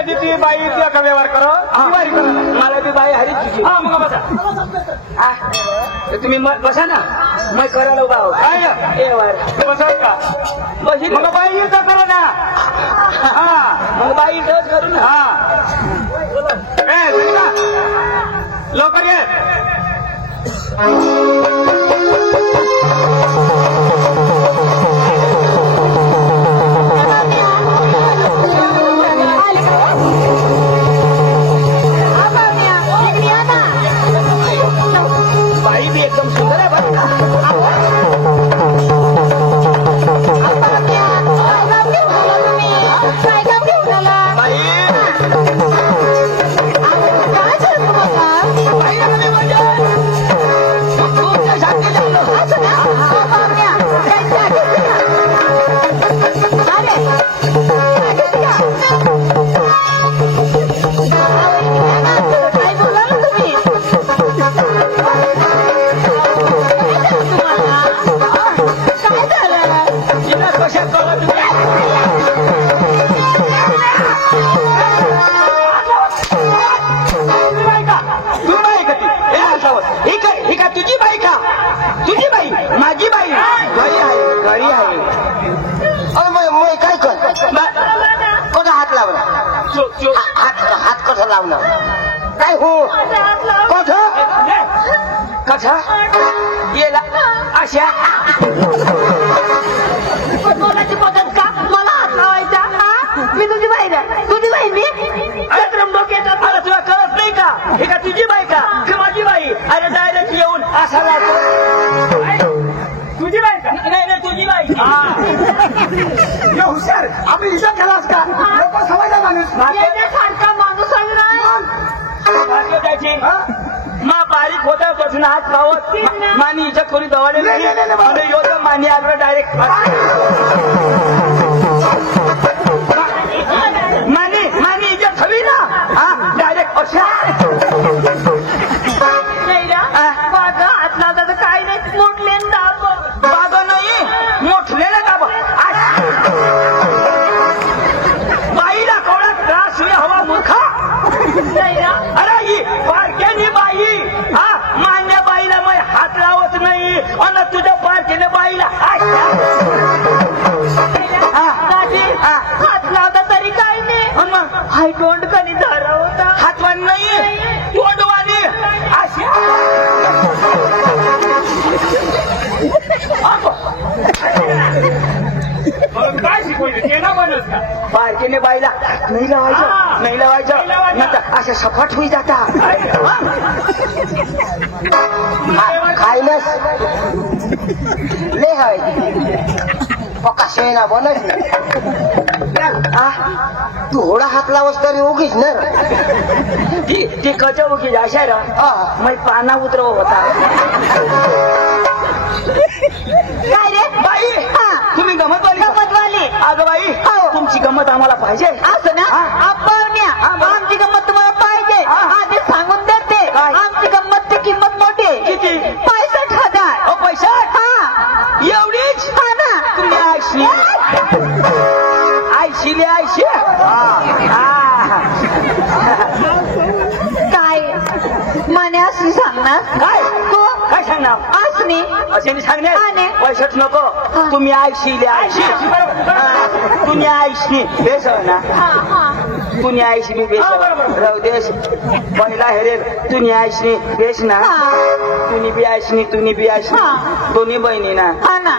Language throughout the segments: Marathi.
आधी ती बाई का व्यवहार करो मला बी बाई हरी तुझी. हा मग बसा तुम्ही बसा ना मग करायला उभा हो काय बसा का बस मग बाई येतं करो ना हा मग बाई तोच करू ना. ए सुनीता लवकर ये बाई बी एकदम सुंदर आहे बरं का. तुझी बाई का तुझी बाई माझी बाई घरी आहे घरी आहे. मग काय कर कोणा हात लावला हात कसं लावणार काय हो कसा गेला अशा कोणाची पद्धत का मला हात लावायचा मी तुझी बाई तुझी बाई मी अरे तुला कळत नाही का हे का तुझी बाई का माझी बाई अरे डायरेक्ट येऊन असा लागतो. तुझी बाई का नाही तुझी बाई. हुशार आम्ही हिशोब केलास का लोक समजला माणूस सारखा माणूस आहे नाही त्याची मा बारीक होता पासून हात लावत मानी हिच्या खोली दवाडे योग्य मानी आग्रह डायरेक्ट मानी हिच्या खवी ना हा डायरेक्ट अशा माझा हात लावता काही नाही मोठले दाब बाग नाही मोठलेला दाब बाईला कोणा त्रास हवा मूर्खा. अरे ही पारख्यानी बाई हा मान्य बाईला मग हात लावत नाही आणि तुझ्या पारख्याने बाईला हात लावता तरी काही नाही हाय तोंड कधी धरा होता हातवान नाही तोंडवानी काय शिकवायचं ते ना बनत का पारख्याने बाईला नाही लावायचं नाही लावायचं नंतर अशा सपाट होई जाता. खायलाच ले हाय पक्का शेणा बनत थोडा हात लावस तरी उगीच ना ती कच उगी अशा रा मग पाना उतरव होता. काय रे बाई तुम्ही गमतवाली अगं बाई तुमची गंमत आम्हाला पाहिजे असं ना पाहुण्या आमची गंमत तुम्हाला पाहिजे आधी सांगून देते आमची गंमतची किंमत मोठी आहे. किती 65,000 पैसा हा एवढीच हा ना तुम्ही आयशीले आयशी काय म्हणे असली सांगणार काय तू काय सांगणार असली असे सांगणे आणि? पैशाच नको तुम्ही आयशीले आयशी तुम्ही आयशी बेस ना तुम्ही आयशी बी बेस राहू देश पहिला हेरेल तुम्ही आयशी बेस ना तुम्ही बी आयशी तुम्ही बी आयशी दोन्ही बहिणी ना हा ना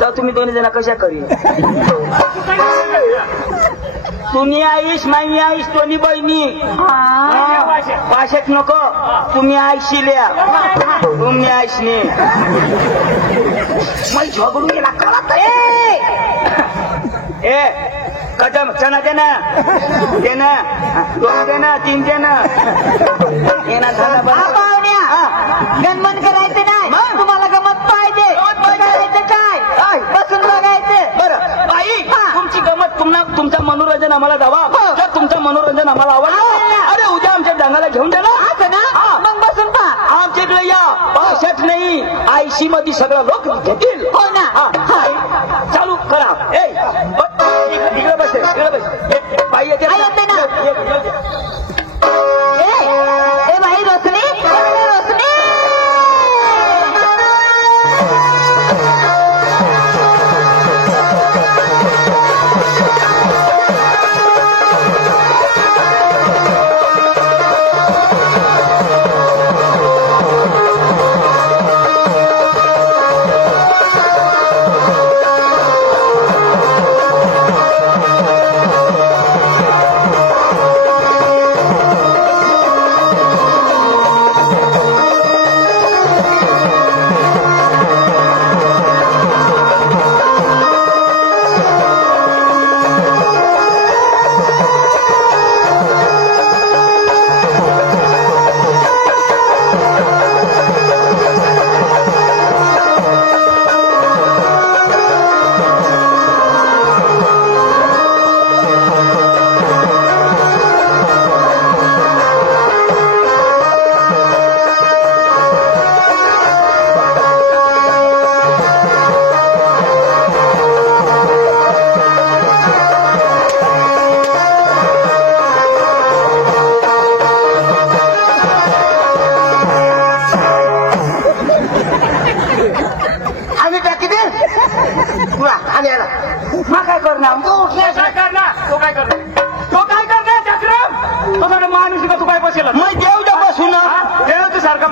तर तुम्ही दोन्ही जण कशा करी तुम्ही आईश माई आईश दोन्ही बहिणी भाषेत नको तुम्ही आयशी लिया तुम्ही आयशनी मग झगडून गेला कळत ए कदम चना दे ना दोन दे ना 3 दे ना येणार झाला पाहुण्या गणमन करायचं नाही तुम्हाला गमत पाहिजे करायचं काय बसून बघायचं बरं बाई तुमची गमत तुमचं मनोरंजन आम्हाला द्यावा तर तुमचं मनोरंजन आम्हाला आवडलं. अरे उद्या आमच्या डंगाला घेऊन द्या ना मग बसून पहा आमच्याकडे या पावसात नाही आयशी मध्ये सगळं लोक घेतील. हो ना चालू करा. इकडे बस बाई येते ना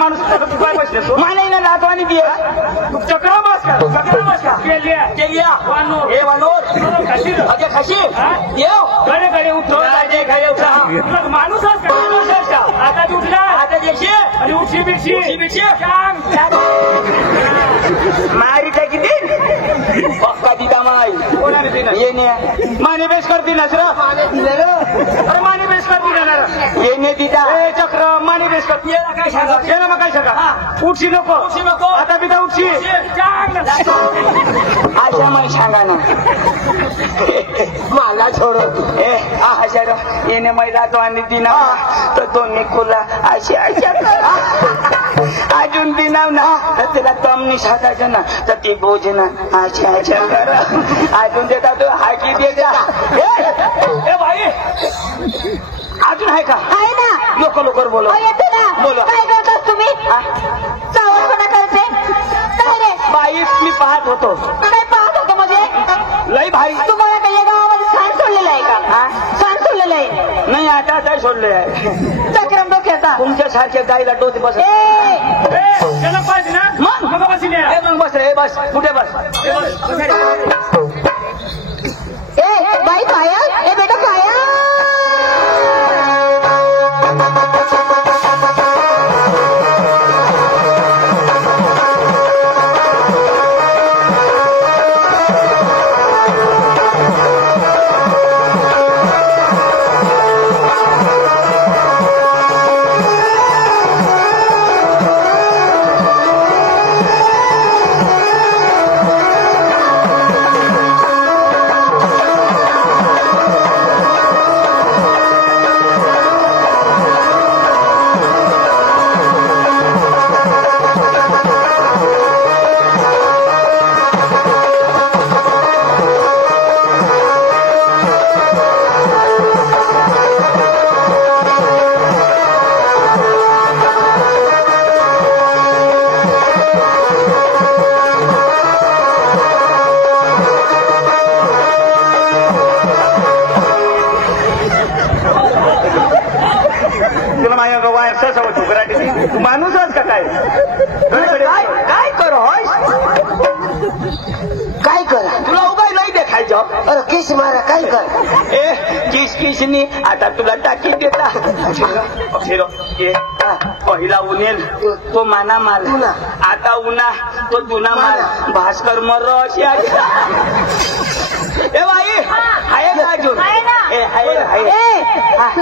माणूस तू काय बसले तू माने ना लातो आणि दिए चक्र बस का केलिया वानूर हे वानोर खाशी अजय खाशी येव गडे गडे उठतो जे खाय उठा माणूस आता तू उठला आता देखील आणि उठशी बिडशी मारी टाकी दिन पक्का दिदा माई कोणाने दिलं ये ने माने बेस करती ना सर अरे माने बेस करती ना ये ने दिदा ए चक्र माने बेस करती काय सांगा गेला मग काय सांगा उठशी नको आता बिदा उठशी आशा माई सांगा ना मला सोडत ए आशा येणे मै राहतो आणि दिना तर दोन्ही खुला अशी अशा अजून दिनाव ना तर तिला कमनी साधायचं ना तर ती बोझ ना अशा अशा कर अजून देता तो हाकी देता ए भाई अजून आहे का आहे ना लोक बोलो येते ना बोला. काय करतात तुम्ही चावटपणा करते काय रे बाई मी पाहत होतो काय पाहत होतो म्हणजे लई भाई तुम्हाला काही या गावामध्ये छान सोडलेलं आहे का छान सोडलेलं आहे नाही आता काय सोडले आहे चक्रम डोक्याचा तुमच्या सारख्या गाईला डोस बस त्याला पाहिजे ना मग बसले मग बस रे बस कुठे बस ए बाई पाया ए बेटा पाया तुला माझ्या वायर सवत कराटे तू माणूसच का काय काय करो काय करा तुला उभा नाही देखायचं अरे किस मारा काय कर ए किसनी आता तुला टाकी देता पहिला उनेल तो माना माल आता उन्हा तो जुना माल भास्कर मर अशी ए बाई आहे का अजून आहे ना. ए आहे ए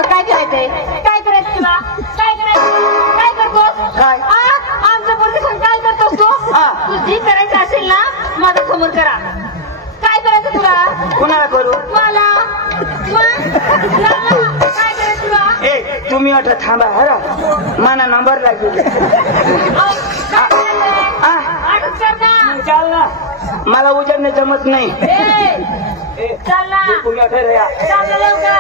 काय करायचंय काय करायचं तुला काय करायचं काय करतोस काय? आमचं पोलिस काय करतोस तू तू जी करायचं असेल ना माझ्या समोर करा काय करायचं तुला कुणाला करू मला काय करायचं तुला ए तुम्ही अठा थांबा हरा माना नंबर लागेल चाल ना मला उजडणे जमत नाही चाल ना तुम्ही अठा रे चाल ना लवकर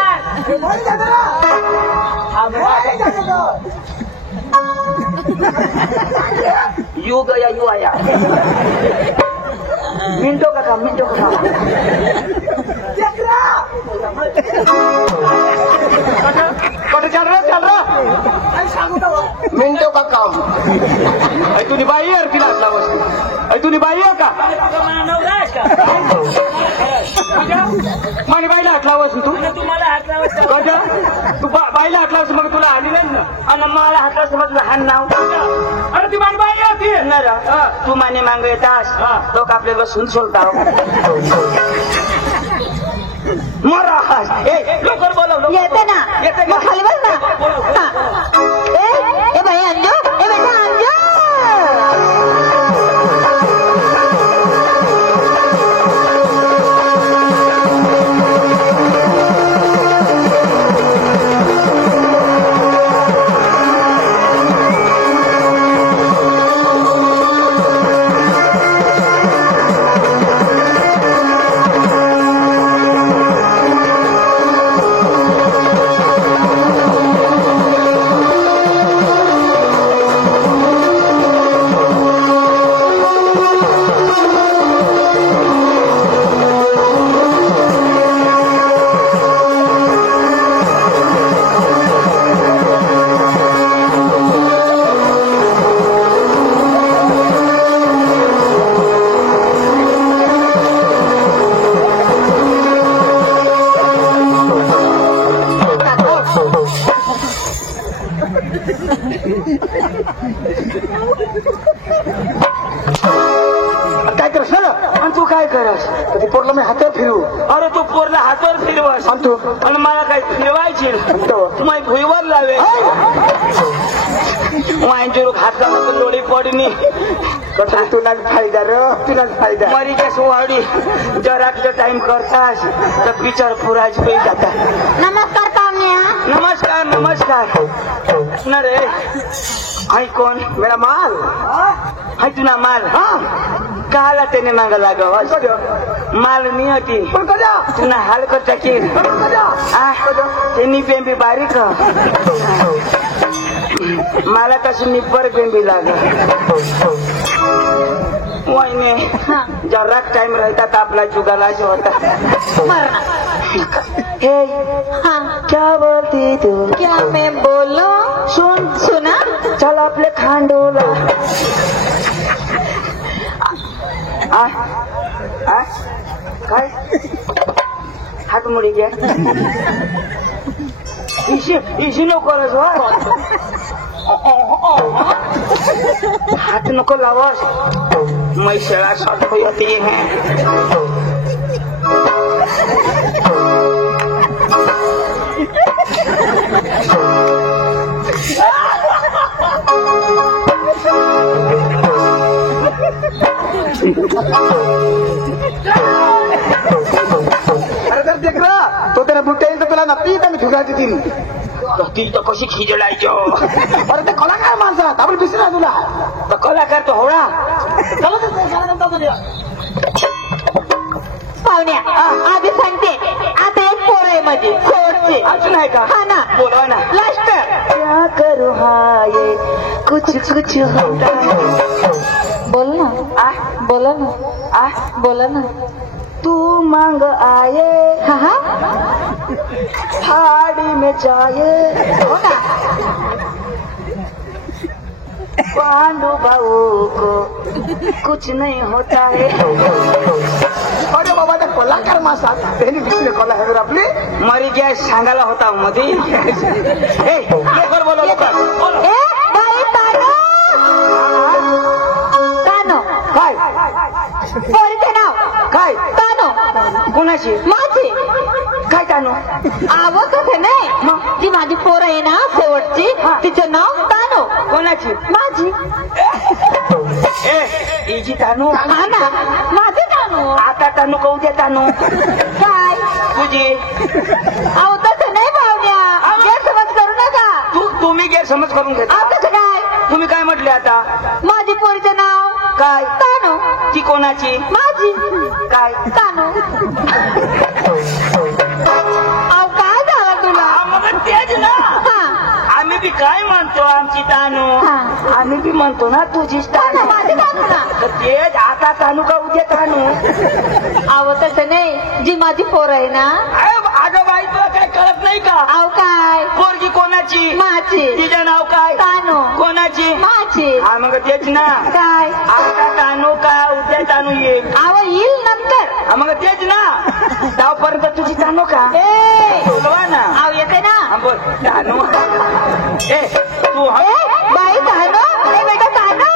यू गया यू आया मिनटों का काम कट चल रहा मिनटों का काम तू बाई यार तिला तू बाई आहे का माझी बाईला हात लावस तू तुम्हाला हात लावायचं कशा तू बाईला हात लावस मग तुला आली नाही ना आणि मला हात समज लहान नाव अरे ती माझी बाई होती तू माने मांग येतास लोक आपले बसून सोडता मरा लवकर बोलव येते ना मग खाली बस ना ए भाई अंजू ए बेटा अंजू काय कर सर आणि तू काय करस ते पोरला मी हातावर फिरू अरे तू पोरला हातावर फिरवस आणि तू आणि मला काय फिरवायची तू माझी भुईवर लावे वांजूर हात लावून लोळी पडणी कसं तुलाच फायदा र तुलाच फायदा मरी गॅस वाढी जरा टाइम करतास तर पिक्चर पुराच पे जाता नमस्कार पाहुण्या. नमस्कार नमस्कार ना रे हाय कोण मेरा माल हाय तुला माल काला त्याने मागा लागाव माल नाही होती पण कजा तुला हाल करता की त्यांनी बेंबी बारीक मला तशी निब्बर बेंबी लाग वाईने जरा टाइम रहता था आपला जुगाला जो होता मरना. हे हाँ, क्या बोलती तू क्या मैं बोलो? सुना. चल आपले खांडोला काय हात मुडी घ्या इशी नको करस हात नको लावस मै शेळा शॉट होती है अरे तर देख रहा तो तेरा बुट्टे येईल तर तुला नक्की मी ठुगायची तीन ती तर कशी खिजडायचो अरे ते कलाकार माणसा आपण दिसला तुला तर कलाकार तो होळा पाहुण्या आधी सांगते आता एक पोर आहे माझी खोडची. अजून आहे का हा ना. बोलवा ना लास्ट. क्या करू हाय कुछ कुछ होता है बोल ना. बोला ना. बोला ना. तू मांग आए हा हा. थाड़ी में जाए हो ना. पांडु भाऊ को कुछ नहीं होता है अरे बाबा त्या कलाकार माणसा त्यांनी दिसले कला आहे आपली मरी गॅस सांगायला होता मध्ये लवकर बोलो लवकर बोलो. ए बाई तानो. तानो. काय पोरीचे नाव काय तानो. कोणाची माझी. काय तानो आवत होते नाही जी माझी पोर आहे ना शेवटची तिचं नाव तानो. कोणाची माझी. इजी तानू हा ना. माझी तानो. आता तानू कहू दे तानू काय तुझी अहो तसं नाही पाहुण्या गैरसमज करू नका. तुम्ही गैरसमज करून घेता अहो तसं काय तुम्ही काय म्हटले आता माझी पोरीचं नाव काय तानो. ती कोणाची माझी. काय तानो. अहो काय झालं तुला. मग तेच ना हा. आम्ही बी काय म्हणतो आमची तानू हा. आम्ही बी म्हणतो ना तुझीच हो ना, तानू माझी तानो ना. तर तेच आता तानू का उद्या तानू अहो तसं नाही जी माझी पोर आहे ना. अगं बाई तुला काय कळत नाही का अहो काय पोरगी कोणाची माझी. तिचं नाव काय तानो. कोणाची माझी. हा मग तेच ना काय आता तानू का उद्या तानू येईल अहो येईल नंतर. हा, मग तेच ना त्यापर्यंत तुझी तानू का ए बोलवा ना अहो येते ना. हा, बोल तानू ए तू ए बाई तानो. ए बेटा तानो.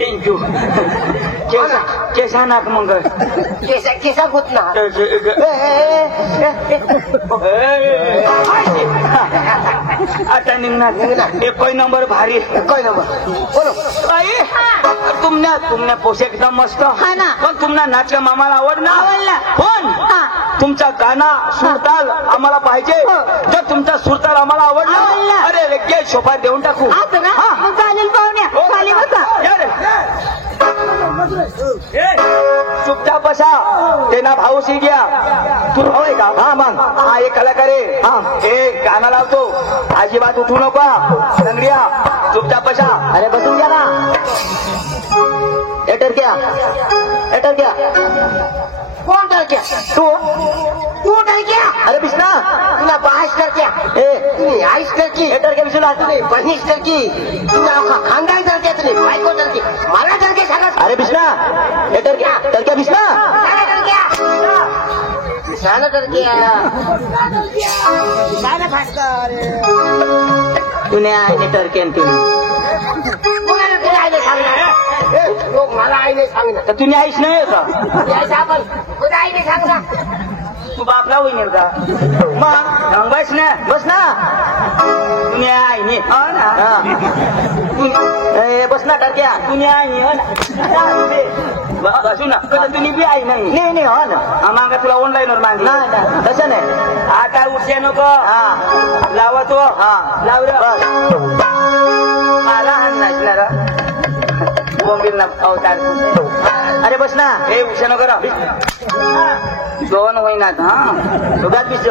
थँक्यू केसा नाक मग केसा होत ना आता निघणार एक नंबर भारी काय नंबर बोलो आई तुमने पोषक एकदम मस्त हा ना. पण तुम्हाला नाचलं मामाला आवडला पण हा. तुमचा गाणा सुरताल आम्हाला पाहिजे जर तुमचा सुरताल आम्हाला आवडला. आवडला अरे वेगळे शोभा देऊन टाकू असं ना मग चालेल पाहुण्या खाली बसा या रे. चुपचाप बसा ते ना भाऊशी घ्या तू भाऊ का हा मग हा एक कलाकार आहे हा हे गाणं लावतो अजिबात उठू नका लंगड्या चुपचाप बसा अरे बसून घ्या ना एटर क्या कोण डरक्या तू तू डरक्या अरे बिस्ना तुला बाईस डरक्या ए आईस डरकी एटर क्या बिस्ना तुला बनीस डरकी तुला खानदान डरक्या तुला बायको डरकी मला डरके सांगा अरे बिस्ना एटर क्या बिस्ना शाला डरक्या शाला भास्कर तूने आईने टर्केन कोणाला तुला आईने सांगणार लोक मला आईने सांगणार तर तुम्ही आईस नाही का यायचं आपण तुला आईने सांगणार तू बापला होईन का मग बस ना बस ना तुम्ही आई नाही हो ना ए, बस ना टर्क्या तुम्ही आई नाही हो ना बसू ना कसं तुम्ही बी आई नाही नाही हो ना मागा तुला ऑनलाईन वर मागली नाही नाही तसं नाही आता उठे नको हा लावतो हा लाव रे बस मला हान नाचणार बोंबील ना अवतार अरे बस ना हे उठे नको रा दोन होईनात हा उगाच बिस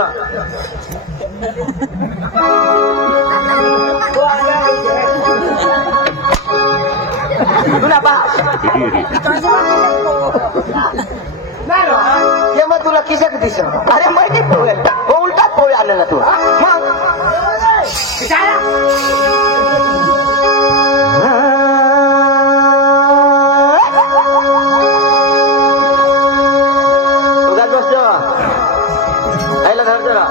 तुला बा ते मग तुला किसक दिस अरे माहिती पोळे हो उलटा पोळे आले ना तू मग उगाच बसतो आईला धरतो ना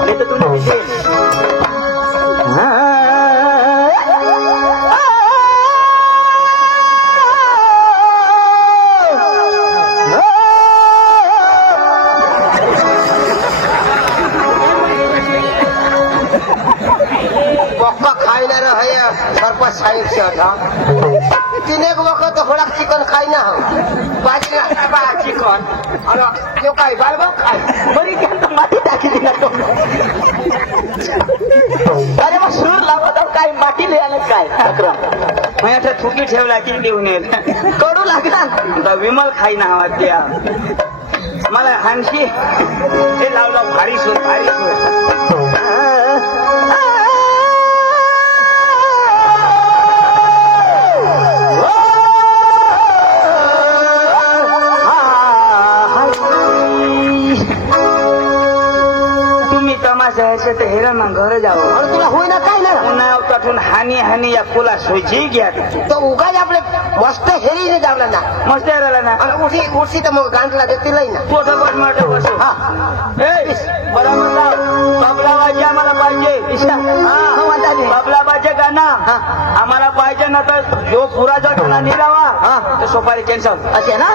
नाही तर तुला पक्का खायला है सरपंच साहेब से था तीन एक वक्त थोड़ा चिकन खाई ना हो बाजरी चिकन अरे क्यों खाई बार बार खाई बरी क्या माती टाकी दिला तो अरे मग सूर लावत काय माती लिहायला काय तक्रार मग आता थुकी ठेवला की देऊन येत कडू लागला आता विमल खाई ना हवा त्या मला हानशी हे लावलं भारी सूर तुम्ही तमाशा ह्याचे तर हेरण ना घर जावं अरे तुला होई ना काय ना उन्हाळ्यात काढून हानी या फुला सोयची घ्या तो उगाच आपले मस्त हेरीने जावला ना मस्त राहिला ना आणि उठी तर मग गांठला देते ना तो सगळं मोठं बसू बरं म्हणला बाबला बाजी आम्हाला पाहिजे बाबला बाजे गाणं आम्हाला पाहिजे ना तर जो पुरा जो गाणं निघावा तर सोपारी कॅन्सल असे ना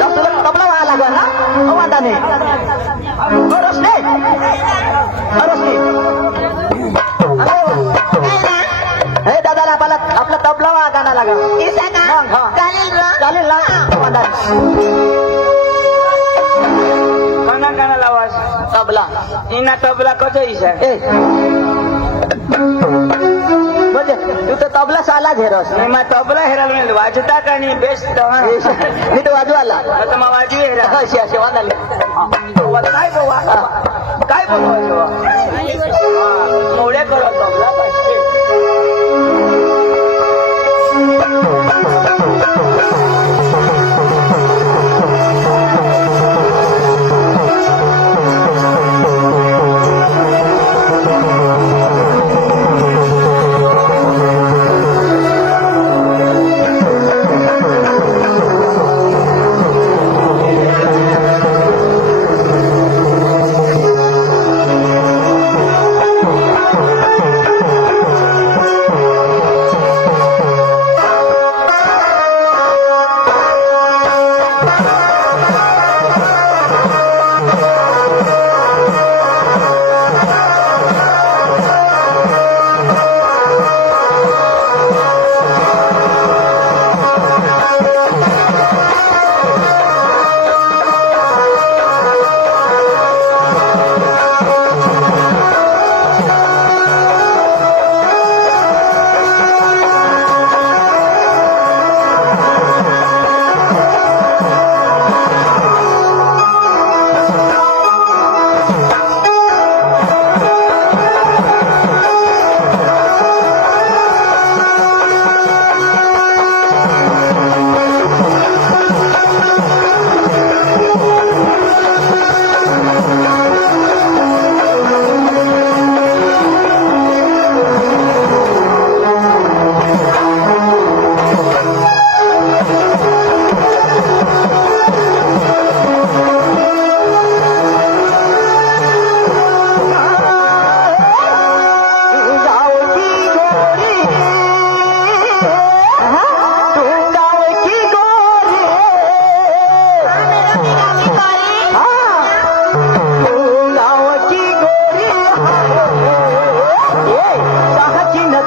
तुला कपडा व्हायला लागला ना वाटा नाही हे दादा आपला तबला वा गाणं लागा चालेल ना गाणं गाणं लावास तबला इना तबला कसं इसा म्हणजे तू तर तबला साला घेरस नाही मग तबला हेरायला मिळेल वाजता का नाही बेस्ट मी तर वाजू आला तर मग वाजवी हेरा अशी अशी वाजले काय काय मोड्या करत तबला पाहिजे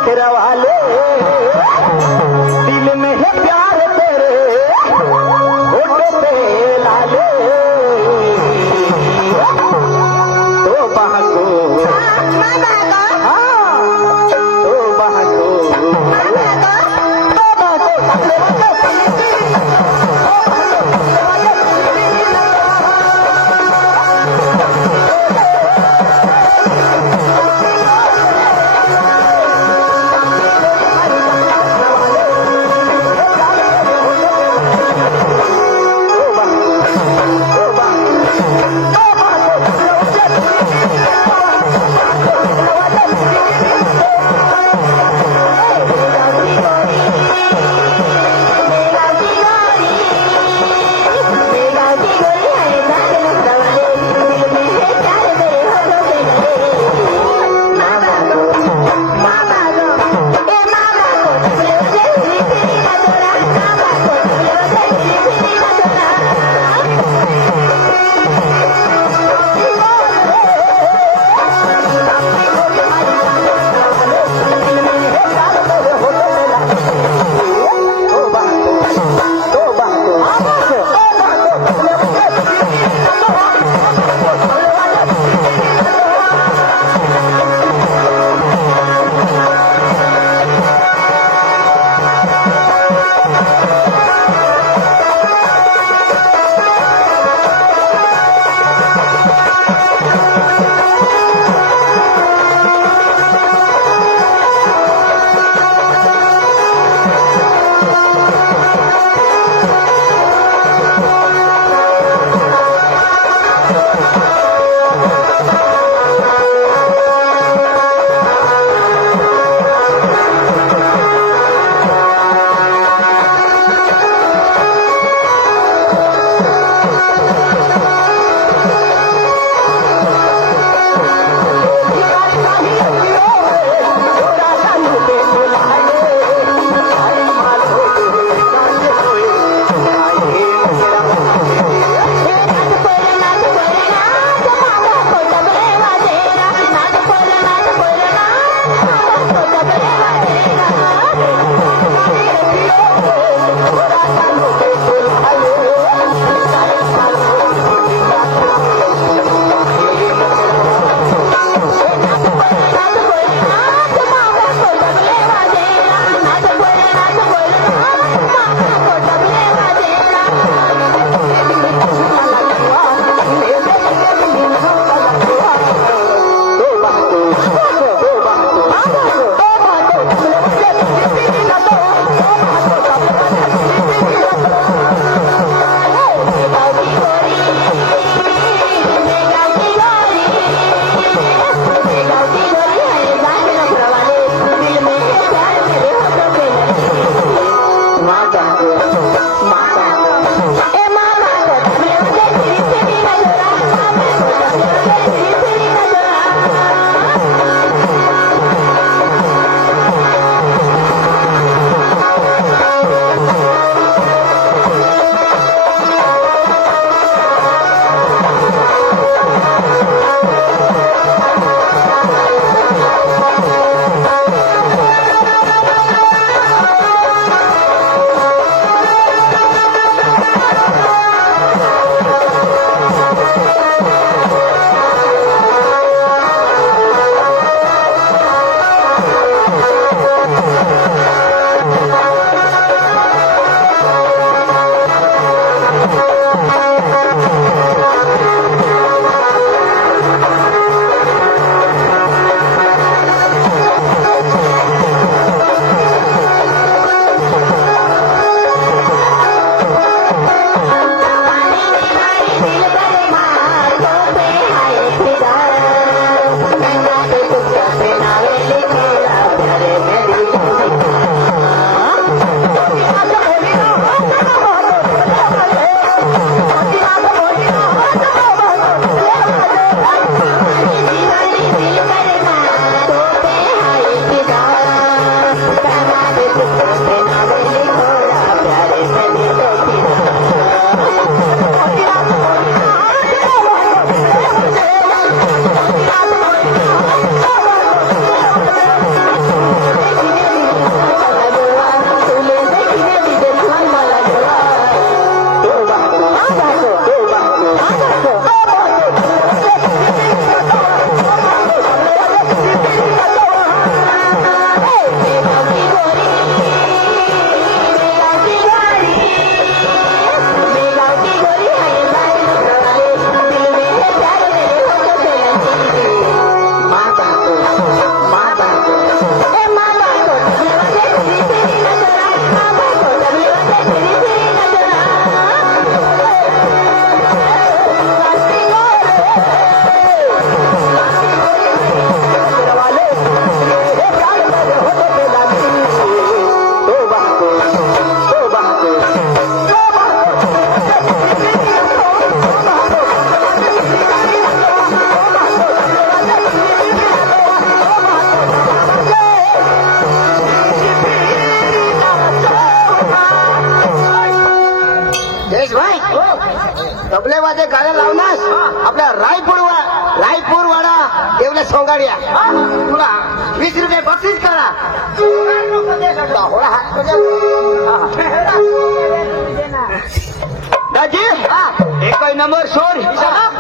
नखरा वाले दिल में है प्यार तेरे होठों पे लाले तो बहको तो बहको वाजे गाणं लावणार आपल्या रायपूर वाडा देवल्या सोंगाड्या तुला 20 रुपये बक्षीस करा दाजी एकच नंबर सोड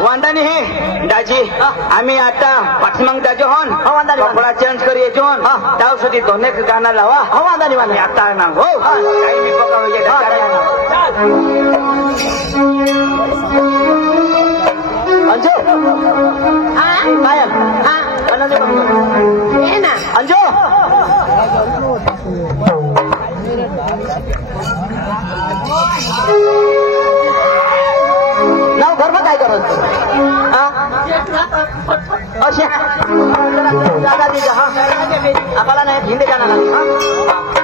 वांदानी हे दाजी आम्ही आता पाठीमाग दाजो होन कपडा चेंज करी येतो होन त्यासाठी दोन एक गाणं लावा हो वांदानी वांदानी आता ना हो काही मी बघा अंजू काय अंजू नाव घर काय करत अशा जागा दे हा आम्हाला नाही हिंदे जाणार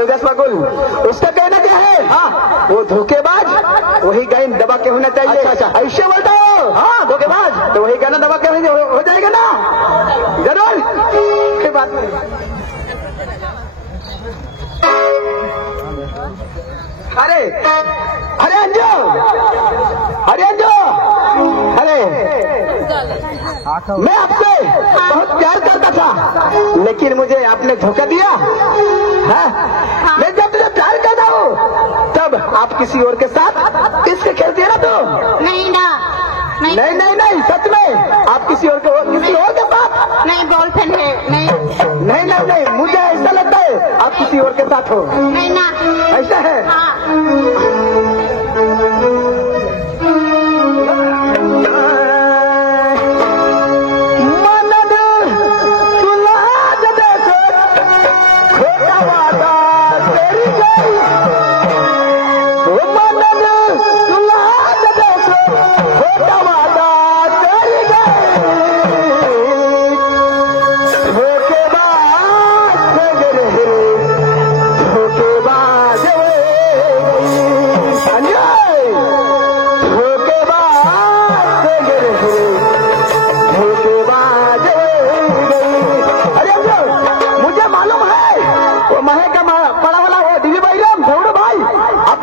देवदास बकुल उसका कहना क्या है? हाँ वो धोखेबाज वही गायन दबा के होना चाहिए। अच्छा ऐसे बोलता हो? हाँ धोखेबाज तो वही गाना दबा के हो जाएगा ना? जरूर कोई बात नहीं। अरे अरे अंजू अरे अंजू अरे मैं आपसे बहुत प्यार करता था लेकिन मुझे आपने धोखा दिया। हाँ? मैं जब तुझे प्यार करता हूँ तब आप किसी और के साथ इसके खेलती है ना? तो नहीं ना नहीं नहीं नहीं सच में आप किसी और के साथ नहीं बॉयफ्रेंड है नहीं नहीं नहीं नहीं मुझे ऐसा लगता है आप किसी और के साथ हो। नहीं ना ऐसा है? हाँ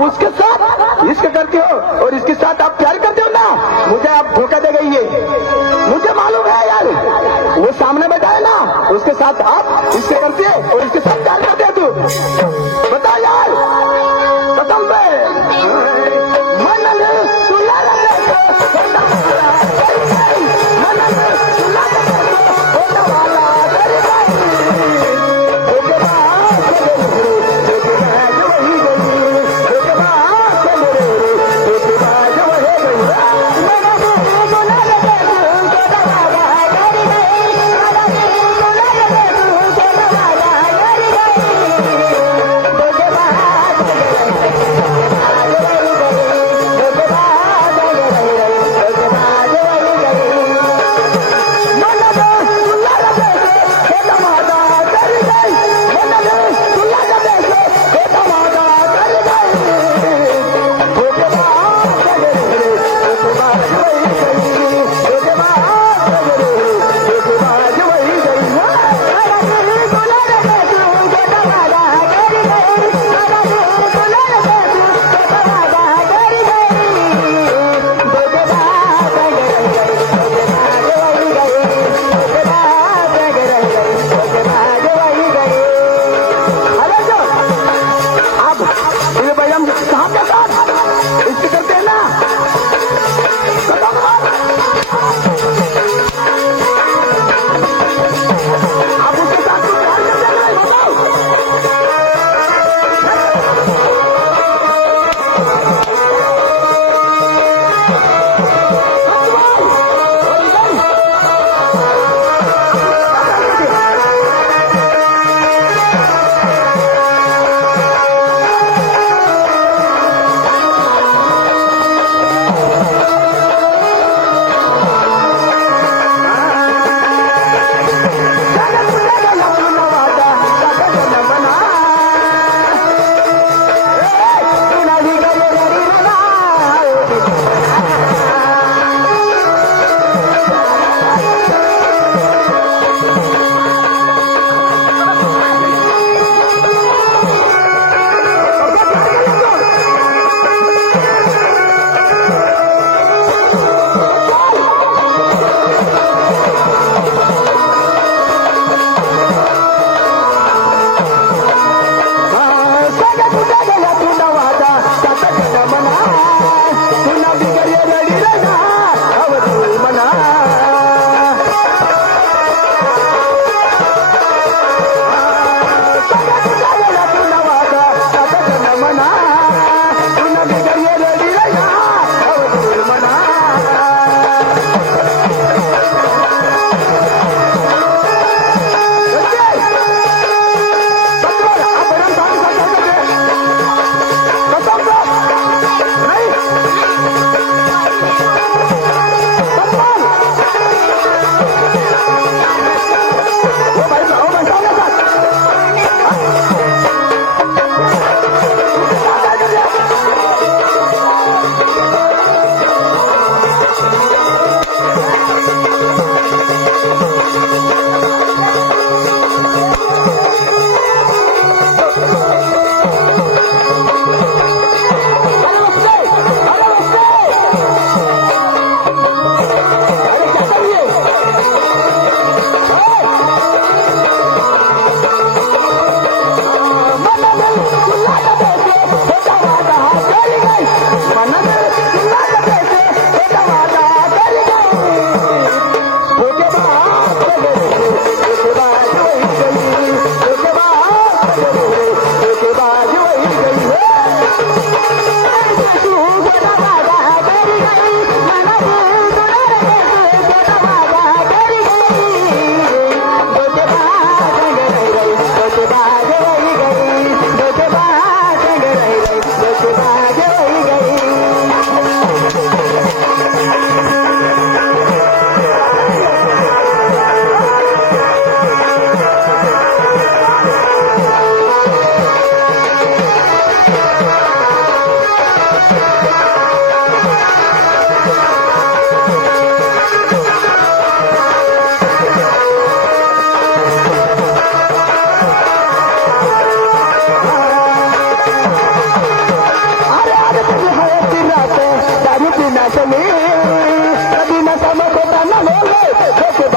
उसके साथ इसके करते हो और इसके साथ आप प्यार करते हो ना? मुझे आप धोखा दे गई है मुझे मालूम है यार। वो सामने बैठा है ना उसके साथ आप इसके करते हो और इसके साथ प्यार करते हो। तू बता यार कसम से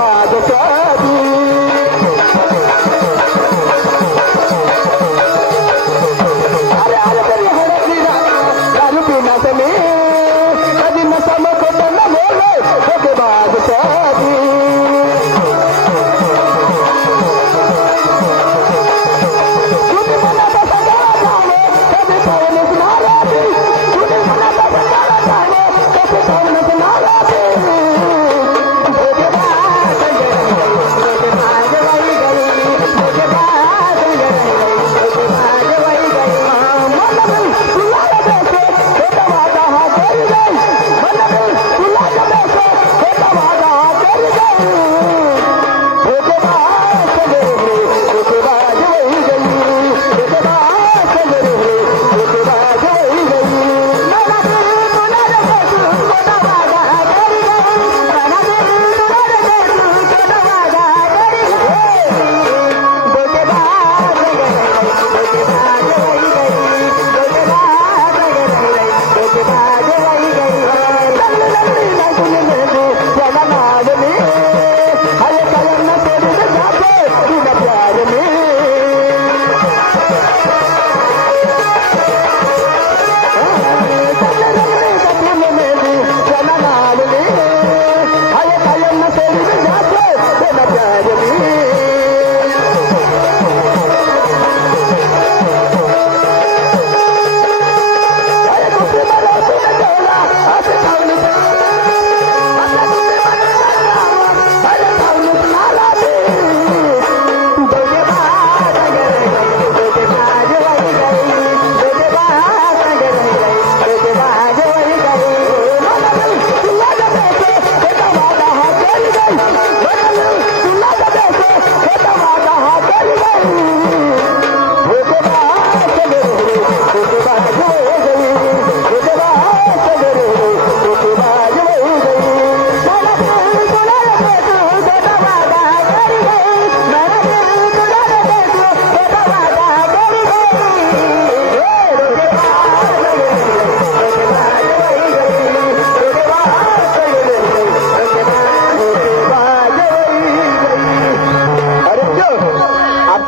बाद शादी अरे अरे तेरी हड़पीना दारू पीना से ले कभी नशा में को तो न ले ले धोखे बाद शादी झूठी मनाता सजाना चाहे कभी सामने सुना रही झूठी मनाता सजाना चाहे कभी सामने सुना रही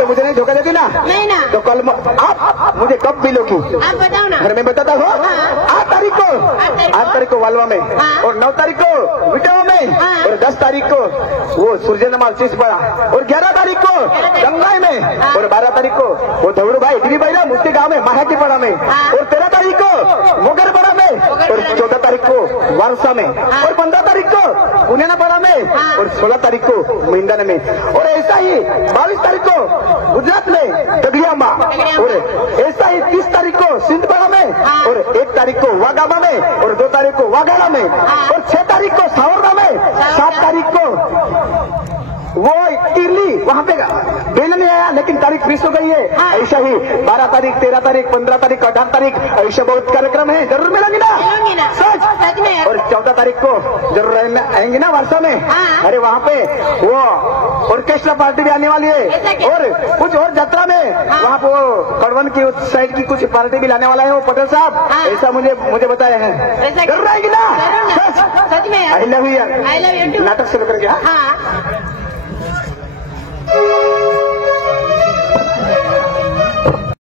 मुझे नहीं धोखा देती ना नहीं ना तो कल आप मुझे कब मिलोगी आप बताओ ना घर में बताता हूँ हाँ। 8 तारीख को वालवा में हाँ। और 9 तारीख को विटावा में हाँ। और 10 तारीख को वो सूर्यनमाल चिसपड़ा और 11 तारीख को गंगाई में हाँ। और 12 तारीख को वो धवरू भाई गिरी भाई मुझके गाँव में महाकीपड़ा में हाँ। और 13 तारीख को मोगरपड़ा में और 14 तारीख को वारसा में और 15 तारीख को पुनेनापड़ा में और 16 तारीख को महिंदाना में और ऐसा ही 22 तारीख को गुजरात में दगड़ियामा और ऐसा ही 30 तारीख को सिंधपड़ा में और 1 तारीख को वागामा में और 2 तारीख को वाघाड़ा में और 6 तारीख को सावरना में 7 तारीख को वो तिरली वहाँ पे बेल नहीं आया लेकिन तारीख फिक्स हो गई है। ऐसा ही 12 तारीख 13 तारीख 15 तारीख 18 तारीख ऐसा बहुत कार्यक्रम है जरूर मिलेंगे ना सच में और 14 तारीख को जरूर आएंगे ना वर्षा में हाँ। अरे वहाँ पे वो ऑर्केस्ट्रा पार्टी भी आने वाली है और कुछ और यात्रा में वहाँ पे वो कड़वन की उस साइड की कुछ पार्टी भी लाने वाला है वो पटेल साहब ऐसा मुझे बताया है जरूर आएगी ना सच में I love you I love you too। नाटक शुरू करके हाँ हाँ